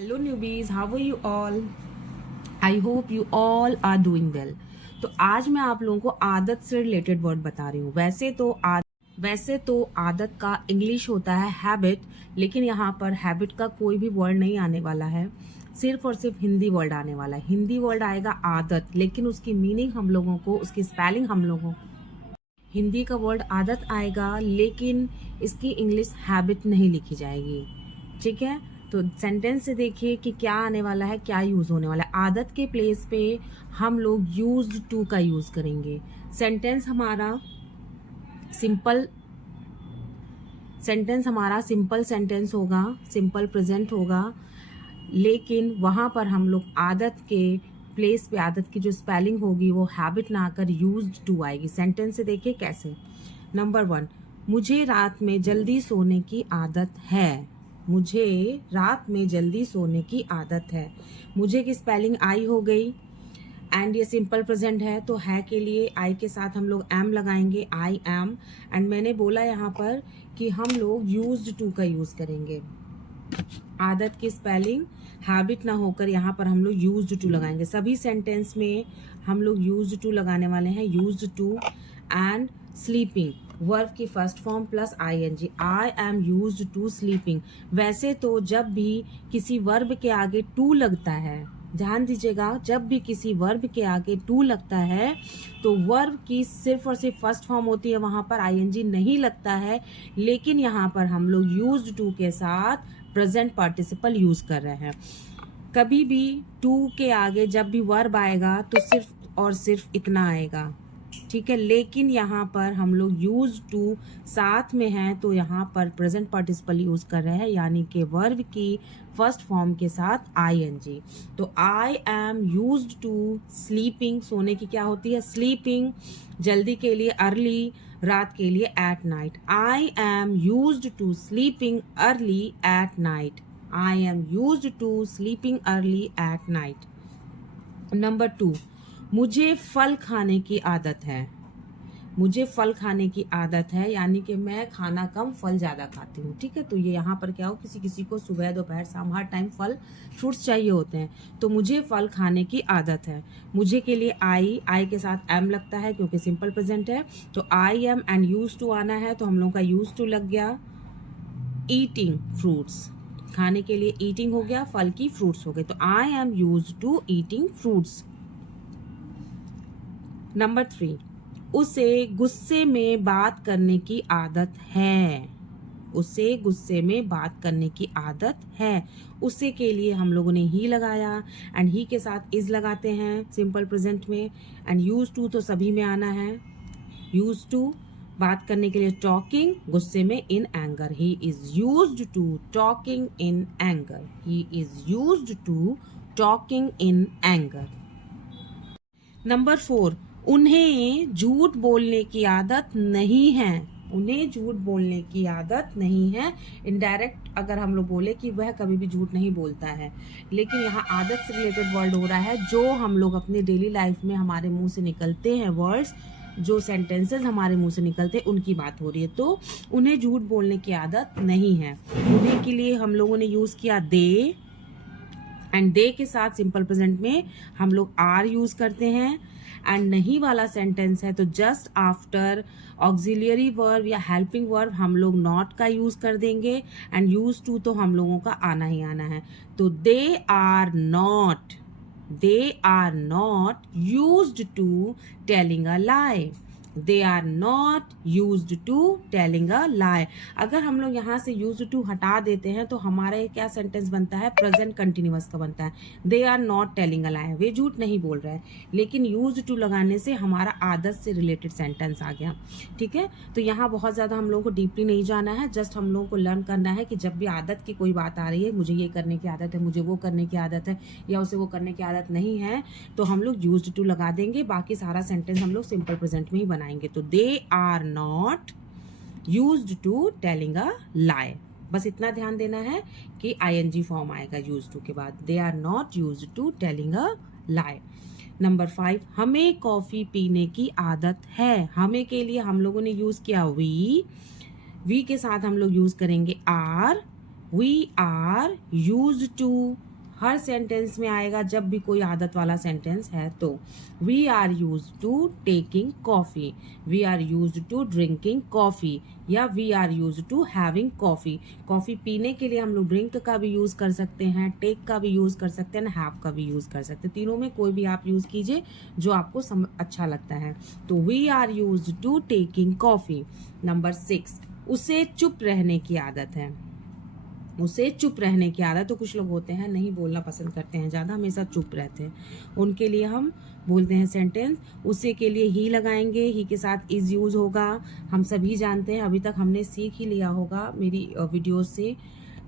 Hello newbies, how are you all? I hope you all are doing well. तो आज मैं आप लोगों को आदत से रिलेटेड वर्ड बता रही हूँ। वैसे तो आदत का इंग्लिश होता है हैबिट, लेकिन यहाँ पर हैबिट का कोई भी वर्ड नहीं आने वाला है, सिर्फ और सिर्फ हिंदी वर्ड आने वाला है। हिंदी वर्ड आएगा आदत, लेकिन उसकी मीनिंग हम लोगों को, उसकी स्पेलिंग हम लोगों को, हिंदी का वर्ड आदत आएगा, लेकिन इसकी इंग्लिश हैबिट नहीं लिखी जाएगी। ठीक है, तो सेंटेंस से देखिए कि क्या आने वाला है, क्या यूज होने वाला है। आदत के प्लेस पे हम लोग यूज्ड टू का यूज करेंगे। सेंटेंस हमारा सिंपल सेंटेंस होगा, सिंपल प्रेजेंट होगा, लेकिन वहां पर हम लोग आदत के प्लेस पे आदत की जो स्पेलिंग होगी वो हैबिट ना आकर यूज्ड टू आएगी। सेंटेंस से देखिए कैसे। नंबर 1, मुझे रात में जल्दी सोने की आदत है। मुझे रात में जल्दी सोने की आदत है। मुझे की स्पेलिंग आई हो गई, एंड ये सिंपल प्रेजेंट है, तो है के लिए आई के साथ हम लोग एम लगाएंगे, आई एम। एंड मैंने बोला यहाँ पर कि हम लोग यूज्ड टू का यूज करेंगे। आदत की स्पेलिंग हैबिट ना होकर यहाँ पर हम लोग यूज्ड टू लगाएंगे। सभी सेंटेंस में हम लोग यूज्ड टू लगाने वाले हैं, used to. And sleeping, verb की first form plus ING, I am used to sleeping. वैसे तो जब भी किसी वर्ब के आगे टू लगता है, ध्यान दीजिएगा, जब भी किसी वर्ब के आगे टू लगता है तो वर्ब की सिर्फ और सिर्फ फर्स्ट फॉर्म होती है, वहां पर आईएनजी नहीं लगता है। लेकिन यहाँ पर हम लोग यूज्ड टू के साथ प्रेजेंट पार्टिसिपल यूज कर रहे हैं। कभी भी टू के आगे जब भी वर्ब आएगा तो सिर्फ और सिर्फ इतना आएगा, ठीक है। लेकिन यहाँ पर हम लोग यूज टू साथ में हैं, तो यहाँ पर प्रेजेंट पार्टिसिपल यूज कर रहे हैं, यानी कि वर्ब की फर्स्ट फॉर्म के साथ आईएनजी। तो I am used to sleeping, सोने की क्या होती है, स्लीपिंग। जल्दी के लिए अर्ली, रात के लिए at night. I am used to sleeping early at night. I am used to sleeping early at night. Number 2, मुझे फल खाने की आदत है। मुझे फल खाने की आदत है, यानी कि मैं खाना कम फल ज्यादा खाती हूँ, ठीक है। तो ये यहाँ पर क्या हो, किसी किसी को सुबह दोपहर शाम हर टाइम फल फ्रूट्स चाहिए होते हैं। तो मुझे फल खाने की आदत है। मुझे के लिए आई के साथ एम लगता है क्योंकि सिंपल प्रेजेंट है, तो I am and use to आना है, तो हम लोगों का यूज टू लग गया। ईटिंग फ्रूट्स, खाने के लिए ईटिंग हो गया, फल की फ्रूट्स हो गए, तो I am use to eating fruits. Number 3, उसे गुस्से में बात करने की आदत है। उसे गुस्से में बात करने की आदत है। उसे के लिए हम लोगों ने ही लगाया, एंड ही के साथ इज लगाते हैं सिंपल प्रेजेंट में। एंड यूज टू तो सभी में आना है। यूज टू बात करने के लिए टॉकिंग, गुस्से में in anger. He is used to talking in anger. He is used to talking in anger. Number 4, उन्हें झूठ बोलने की आदत नहीं है। उन्हें झूठ बोलने की आदत नहीं है। इनडायरेक्ट अगर हम लोग बोले कि वह कभी भी झूठ नहीं बोलता है, लेकिन यहाँ आदत से रिलेटेड वर्ड हो रहा है, जो हम लोग अपने डेली लाइफ में हमारे मुंह से निकलते हैं वर्ड्स, जो सेंटेंसेस हमारे मुंह से निकलते हैं, उनकी बात हो रही है। तो उन्हें झूठ बोलने की आदत नहीं है। उन्हें के लिए हम लोगों ने यूज किया दे, एंड दे के साथ सिंपल प्रेजेंट में हम लोग आर यूज करते हैं। एंड नहीं वाला सेंटेंस है तो जस्ट आफ्टर ऑक्सिलियरी वर्ब या हेल्पिंग वर्ब हम लोग नॉट का यूज कर देंगे। एंड यूज टू तो हम लोगों का आना ही आना है। तो they are not used to telling a lie. They are not used to telling a lie. अगर हम लोग यहाँ से यूज्ड टू हटा देते हैं तो हमारा क्या सेंटेंस बनता है, प्रेजेंट कंटिन्यूअस का बनता है। They are not telling a lie, वे झूठ नहीं बोल रहे हैं। लेकिन यूज्ड टू लगाने से हमारा आदत से रिलेटेड सेंटेंस आ गया, ठीक है। तो यहाँ बहुत ज्यादा हम लोगों को डीपली नहीं जाना है, जस्ट हम लोगों को लर्न करना है कि जब भी आदत की कोई बात आ रही है, मुझे ये करने की आदत है, मुझे वो करने की आदत है, या उसे वो करने की आदत नहीं है, तो हम लोग यूज्ड टू लगा देंगे। बाकी सारा सेंटेंस हम लोग सिंपल प्रेजेंट में ही बनाएंगे। तो they are not used to telling a lie. बस इतना ध्यान देना है कि आईएनजी फॉर्म आएगा यूज्ड टू के बाद। They are not used to telling a lie. Number 5, हमें कॉफी पीने की आदत है। हमें के लिए हम लोगों ने यूज किया वी के साथ हम लोग यूज करेंगे are. We are used to हर सेंटेंस में आएगा जब भी कोई आदत वाला सेंटेंस है तो। We are use to taking coffee, we are use to drinking coffee, या we are use to having coffee. Coffee पीने के लिए हम लोग ड्रिंक का भी यूज कर सकते हैं, टेक का भी यूज कर सकते हैं, हैव का भी यूज कर सकते हैं। तीनों में कोई भी आप यूज कीजिए जो आपको अच्छा लगता है। तो we are use to taking coffee. Number 6, उसे चुप रहने की आदत है। उसे चुप रहने की आदत। तो कुछ लोग होते हैं नहीं बोलना पसंद करते हैं, ज़्यादा हमेशा चुप रहते हैं, उनके लिए हम बोलते हैं सेंटेंस उसे के लिए ही लगाएंगे, ही के साथ इज यूज होगा। हम सभी जानते हैं, अभी तक हमने सीख ही लिया होगा मेरी वीडियो से।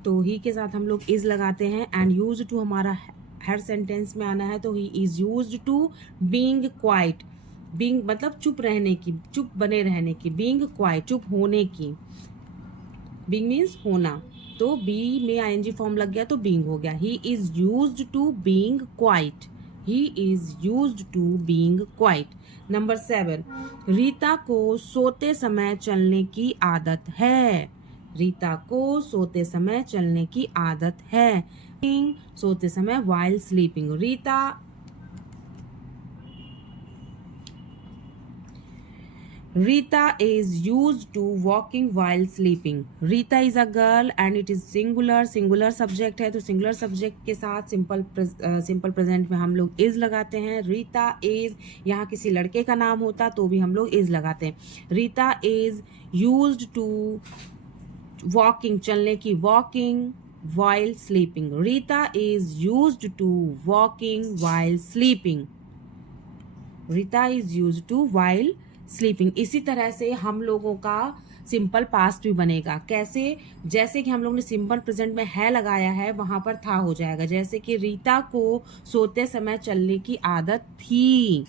तो ही के साथ हम लोग इज लगाते हैं। एंड यूज टू हमारा हर सेंटेंस में आना है, तो he is use to being quiet. Being मतलब चुप रहने की, चुप बने रहने की। बीइंग क्वाइट चुप होने की। बीइंग मीन्स होना, तो बी में आईएनजी फॉर्म लग गया तो बीइंग हो गया। He is used to being quiet, he is used to being quiet. Number 7, Rita को सोते समय चलने की आदत है। रीता को सोते समय चलने की आदत है। सोते समय while sleeping। Rita is used to walking while sleeping. Rita is a girl and it is singular. Singular subject है तो singular subject के साथ simple present में हम लोग is लगाते हैं। Rita is, यहाँ किसी लड़के का नाम होता तो भी हम लोग is लगाते हैं। Rita is used to walking, चलने की walking while sleeping. Rita is used to walking while sleeping. Rita is used to while sleeping. इसी तरह से हम लोगों का सिंपल पास्ट भी बनेगा। कैसे? जैसे कि हम लोग ने सिंपल प्रेजेंट में है लगाया है, वहां पर था हो जाएगा। जैसे कि रीता को सोते समय चलने की आदत थी,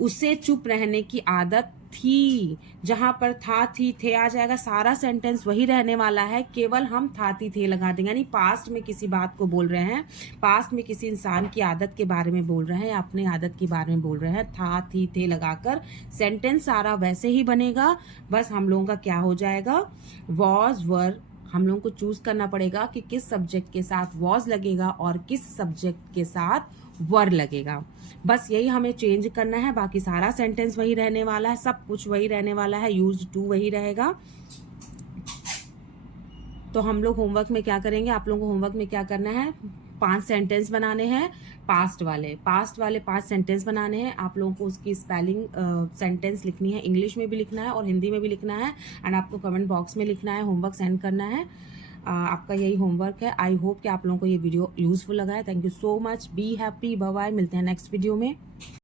उसे चुप रहने की आदत थी। जहां पर था थी थे आ जाएगा, सारा सेंटेंस वही रहने वाला है, केवल हम था थी थे लगा देंगे। यानी पास्ट में किसी बात को बोल रहे हैं, पास्ट में किसी इंसान की आदत के बारे में बोल रहे हैं, अपने आदत के बारे में बोल रहे हैं, था थी थे लगाकर सेंटेंस सारा वैसे ही बनेगा। बस हम लोगों का क्या हो जाएगा, वॉज वर। हम लोगों को चूज करना पड़ेगा कि किस सब्जेक्ट के साथ वॉज लगेगा और किस सब्जेक्ट के साथ वर लगेगा। बस यही हमें चेंज करना है, बाकी सारा सेंटेंस वही रहने वाला है, सब कुछ वही रहने वाला है, यूज टू वही रहेगा। तो हम लोग होमवर्क में क्या करेंगे, आप लोगों को होमवर्क में क्या करना है, 5 सेंटेंस बनाने हैं पास्ट वाले 5 सेंटेंस बनाने हैं। आप लोगों को उसकी स्पेलिंग सेंटेंस लिखनी है, इंग्लिश में भी लिखना है और हिंदी में भी लिखना है। एंड आपको कमेंट बॉक्स में लिखना है, होमवर्क सेंड करना है। आपका यही होमवर्क है। आई होप कि आप लोगों को ये वीडियो यूजफुल लगा है। Thank you so much. Be happy. Bye bye. मिलते हैं नेक्स्ट वीडियो में।